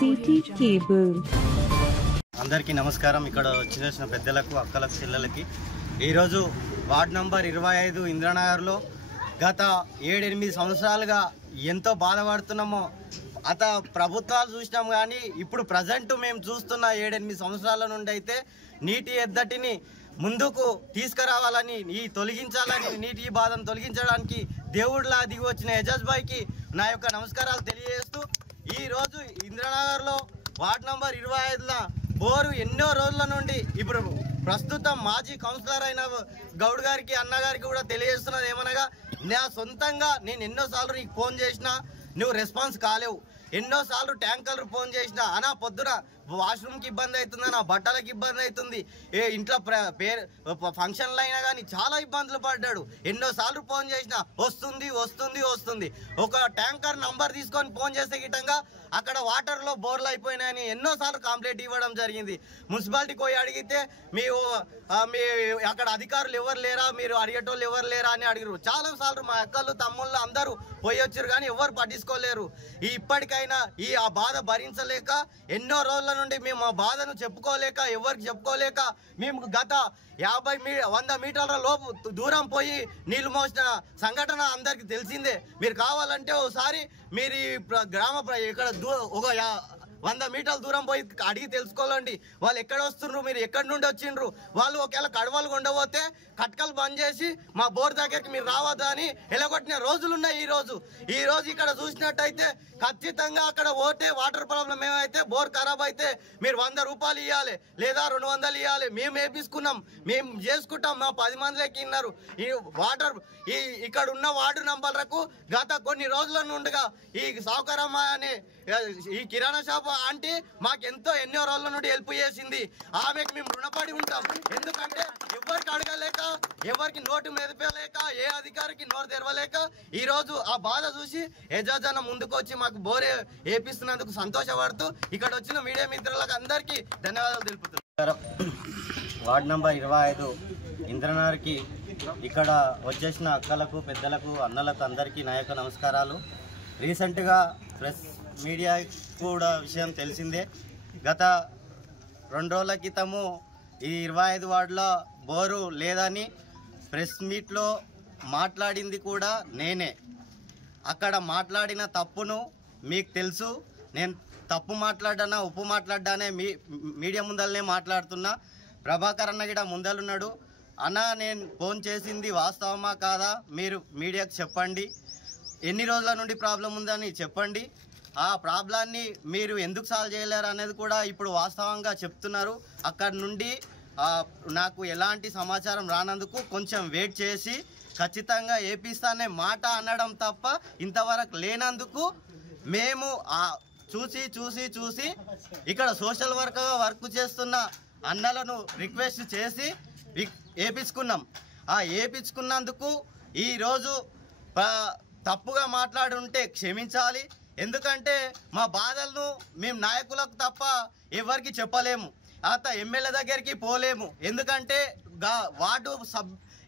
City cable. అందరికీ నమస్కారం. ఇక్కడ వచ్చిన పెద్దలకు, అక్కలకు, చెల్లెలకి ఈరోజు వార్డ్ నంబర్ 25 ఇంద్రనగర్లో గత 7-8 సంవత్సరాలుగా ఎంతో బాధపడుతున్నామో ప్రభుత్వాలు చూసినాం. కానీ ఇప్పుడు ప్రజెంట్ మేము చూస్తున్న 7-8 సంవత్సరాల నుండి అయితే నీటి ఎద్దటిని ముందుకు తీసుకురావాలని, తొలగించాలని, నీటి బాధను తొలగించడానికి దేవుడిలా దిగి వచ్చిన ఎజాజ్ భాయ్కి నా యొక్క నమస్కారాలు తెలియజేస్తూ, ఈరోజు ఇంద్రనగర్లో వార్డ్ నంబర్ 25లో బోరు ఎన్నో రోజుల నుండి ఇప్పుడు ప్రస్తుతం మాజీ కౌన్సిలర్ అయిన గౌడ్ గారికి, అన్నగారికి కూడా తెలియజేస్తున్నది ఏమనగా, నా సొంతంగా నేను ఎన్నోసార్లు నీకు ఫోన్ చేసినా నువ్వు రెస్పాన్స్ కాలేవు. ఎన్నోసార్లు ట్యాంకర్లు ఫోన్ చేసినా అనా పొద్దున వాష్రూమ్కి ఇబ్బంది అవుతుంది, నా బట్టలకు ఇబ్బంది అవుతుంది, ఇంట్లో ఫంక్షన్లు అయినా కానీ చాలా ఇబ్బందులు పడ్డాడు. ఎన్నోసార్లు ఫోన్ చేసినా వస్తుంది వస్తుంది వస్తుంది. ఒక ట్యాంకర్ నంబర్ తీసుకొని ఫోన్ చేసే గిట్టంగా అక్కడ వాటర్లో బోర్లు అయిపోయినాయని ఎన్నోసార్లు కంప్లైంట్ ఇవ్వడం జరిగింది. మున్సిపాలిటీకి పోయి అడిగితే మీ అక్కడ అధికారులు ఎవరు లేరా, మీరు అడిగేటోళ్ళు ఎవరు లేరా అని అడిగారు. చాలాసార్లు మా అక్కలు, తమ్ముళ్ళు అందరూ పోయి వచ్చారు కానీ ఎవరు పట్టించుకోలేరు. ఇప్పటికైనా ఆ బాధ భరించలేక ఎన్నో రోజుల నుండి మేము ఆ బాధను చెప్పుకోలేక, ఎవరికి చెప్పుకోలేక, మేము గత 50-100 మీటర్ల లోపు దూరం పోయి నీళ్లు మోసిన సంఘటన అందరికి తెలిసిందే. మీరు కావాలంటే ఒకసారి మీరు ఈ ఇక్కడ ఒక 100 మీటర్ల దూరం పోయి అడిగి తెలుసుకోవాలండి. వాళ్ళు ఎక్కడ వస్తుండ్రు, మీరు ఎక్కడి నుండి వచ్చిండ్రు. వాళ్ళు ఒకవేళ కడవలు ఉండబోతే కట్కలు బంద్ చేసి మా బోర్ దగ్గరికి మీరు రావద్దా అని ఎలగొట్టిన రోజులు ఉన్నాయి. ఈ రోజు ఇక్కడ చూసినట్టయితే ఖచ్చితంగా అక్కడ పోతే వాటర్ ప్రాబ్లం ఏమైతే, బోర్ ఖరాబ్ అయితే మీరు 100 రూపాయలు ఇవ్వాలి లేదా 200 ఇవ్వాలి. మేము వేపించుకున్నాం, మేము చేసుకుంటాం. మా 10 మందిలోకి ఇన్నారు. ఈ వాటర్ ఇక్కడ ఉన్న వార్డు నంబర్లకు గత కొన్ని రోజుల నుండిగా ఈ సౌకర్యమ్మ అనే ఈ కిరాణా షాప్ ఆంటీ మాకు ఎన్నో రోజుల నుండి హెల్ప్ చేసింది. ఆమెకు మేము రుణపడి ఉంటాం. ఎందుకంటే ఎవరికి అడగలేక, ఎవరికి నోటు మెదపలేక, ఏ అధికారికి నోరు తెరవలేక ఈ రోజు ఆ బాధ చూసి ఎజాజ్ అన్న ముందుకు వచ్చి మాకు బోరే వేపిస్తున్నందుకు సంతోషపడుతూ ఇక్కడ వచ్చిన మీడియా మిత్రులకు అందరికీ ధన్యవాదాలు తెలుపుతున్నాను. వార్డ్ నంబర్ 25 ఇంద్రనగర్కి ఇక్కడ వచ్చేసిన అక్కలకు, పెద్దలకు, అన్నలకు అందరికీ నా యొక్క నమస్కారాలు. రీసెంట్గా ప్రెస్ మీడియా కూడా విషయం తెలిసిందే. గత 2 రోజుల క్రితము ఈ 25 వార్డులో బోరు లేదని ప్రెస్ మీట్లో మాట్లాడింది కూడా నేనే. అక్కడ మాట్లాడిన తప్పును మీకు తెలుసు. నేను తప్పు మాట్లాడానా, ఉప్పు మాట్లాడానే మీడియా ముందలనే మాట్లాడుతున్నా. ప్రభాకర్ అన్న కూడా ముందలున్నాడు. అన్న, నేను ఫోన్ చేసింది వాస్తవమా కాదా మీరు మీడియాకు చెప్పండి. ఎన్ని రోజుల నుండి ప్రాబ్లం ఉందని చెప్పండి. ఆ ప్రాబ్లాన్ని మీరు ఎందుకు సాల్వ్ చేయలేరు అనేది కూడా ఇప్పుడు వాస్తవంగా చెప్తున్నారు. అక్కడ నుండి నాకు ఎలాంటి సమాచారం రానందుకు కొంచెం వెయిట్ చేసి ఖచ్చితంగా ఏపిస్తానే మాట అనడం తప్ప ఇంతవరకు లేనందుకు మేము చూసి చూసి చూసి ఇక్కడ సోషల్ వర్క్ చేస్తున్న అన్నలను రిక్వెస్ట్ చేసి ఏపించుకున్నాం. ఏపించుకున్నందుకు ఈరోజు తప్పుగా మాట్లాడుంటే క్షమించాలి. ఎందుకంటే మా బాధలను మేము నాయకులకు తప్ప ఎవరికి చెప్పలేము. ఎమ్మెల్యే దగ్గరికి పోలేము. ఎందుకంటే వార్డు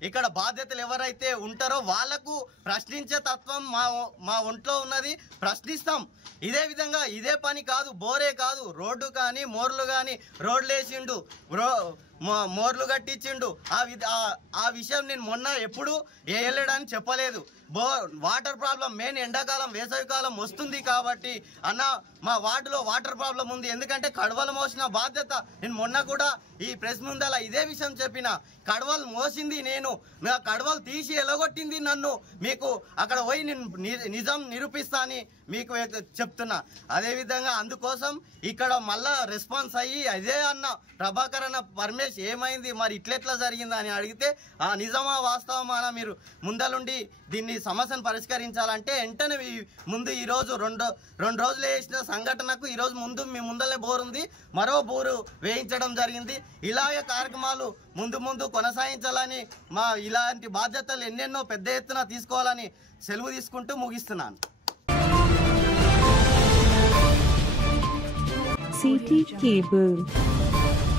ఇక్కడ బాధ్యతలు ఎవరైతే ఉంటారో వాళ్లకు ప్రశ్నించే తత్వం మా ఒంట్లో ఉన్నది. ప్రశ్నిస్తాం. ఇదే విధంగా ఇదే పని కాదు, బోరే కాదు, రోడ్డు కానీ మోర్లు కానీ రోడ్లు వేసిండు, మోర్లు కట్టించిండు. ఆ విషయం నేను మొన్న ఎప్పుడు వెళ్ళడానికి చెప్పలేదు. వాటర్ ప్రాబ్లం మెయిన్ ఎండాకాలం, వేసవికాలం వస్తుంది కాబట్టి అన్న మా వార్డులో వాటర్ ప్రాబ్లం ఉంది. ఎందుకంటే కడవలు మోసిన బాధ్యత నేను మొన్న కూడా ఈ ప్రెస్ ముందల ఇదే విషయం చెప్పిన. కడవలు మోసింది నేను, నా కడవలు తీసి ఎలగొట్టింది నన్ను. మీకు అక్కడ పోయి నేను నిజం నిరూపిస్తా అని మీకు చెప్తున్నా. అదేవిధంగా అందుకోసం ఇక్కడ మళ్ళా రెస్పాన్స్ అయ్యి అదే అన్న ప్రభాకర్ అన్న పరమేష్ ఏమైంది మరి ఇట్లెట్లా జరిగిందా అని అడిగితే నిజమా వాస్తవమా మీరు ముందలుండి దీన్ని సమస్యను పరిష్కరించాలంటే వెంటనే ముందు ఈరోజు రెండు రోజులు వేసిన సంఘటనకు ఈరోజు ముందు మీ ముందలే బోర్ ఉంది, మరో బోరు వేయించడం జరిగింది. ఇలాగే కార్యక్రమాలు ముందు కొనసాగించాలని, ఇలాంటి బాధ్యతలు ఎన్నెన్నో పెద్ద ఎత్తున తీసుకోవాలని సెలవు తీసుకుంటూ ముగిస్తున్నాను. City cable.